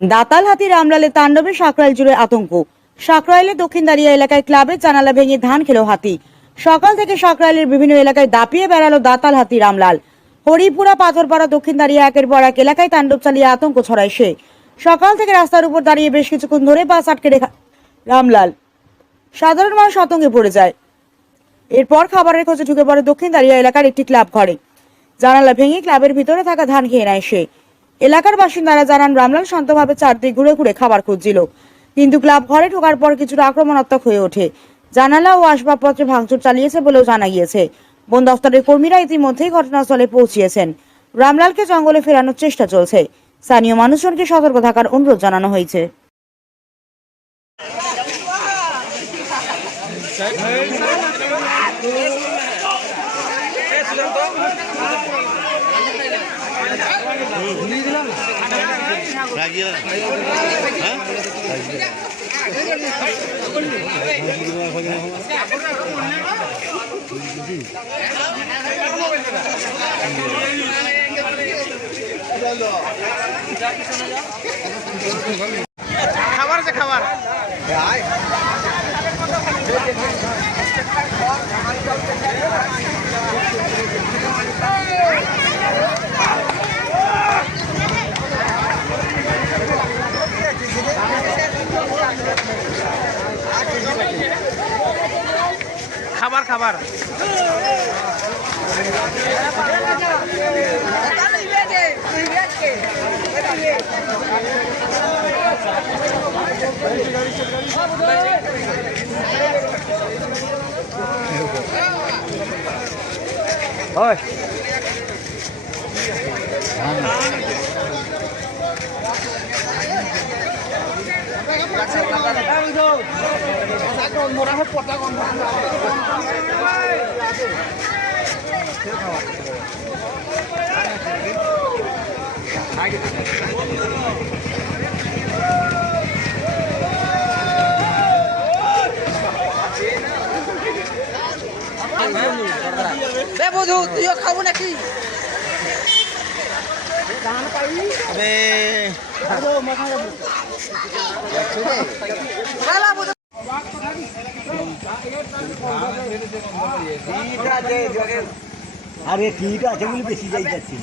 দাতাল হাতি রামলালে তাণ্ডবে সাকরাইল জুড়ে আতঙ্ক। সাকরাইলে দক্ষিণ দাঁড়িয়া এলাকায় ক্লাবের জানালা ভেঙে ধান খেলো হাতি। সকাল থেকে সাকরাইলের বিভিন্ন এলাকায় দাপিয়ে বেড়ালো দাতাল হাতি রামলাল হরিপুরা পাথরপাড়া দক্ষিণ দাঁড়িয়ে একের পর এক এলাকায় তাণ্ডব চালিয়ে আতঙ্ক ছড়ায় সে। সকাল থেকে রাস্তার উপর দাঁড়িয়ে বেশ কিছুক্ষণ ধরে বাস আটকে রেখা রামলাল সাধারণ মানুষ আতঙ্কে পড়ে যায়। এরপর খাবারের খোঁজে ঢুকে পড়ে দক্ষিণ দাঁড়িয়া এলাকার একটি ক্লাব ঘরে। জানালা ভেঙে ক্লাবের ভিতরে থাকা ধান খেয়ে নেয় সে। এলাকার বাসিন্দারা জানান, রামলাল শান্তভাবে চারদিক ঘুরে ঘুরে খাবার খুঁজছিল, কিন্তু ক্লাব ঘরে ঢোকার পর কিছুটা আক্রমণাত্মক হয়ে ওঠে। জানালা ও আসবাবপত্রে ভাঙচুর চালিয়েছে বলেও জানা গিয়েছে। বন দফতরের কর্মীরা ইতিমধ্যেই ঘটনাস্থলে পৌঁছিয়েছেন। রামলালকে জঙ্গলে ফেরানোর চেষ্টা চলছে। স্থানীয় মানুষজনকে সতর্ক থাকার অনুরোধ জানানো হয়েছে। খাবার আছে খাবার। খাবার খাবার এ বধু তুইও খাব নাকি আবে খেলা বধু আরে ঠিক আছে বলে বেশি যাই যাচ্ছি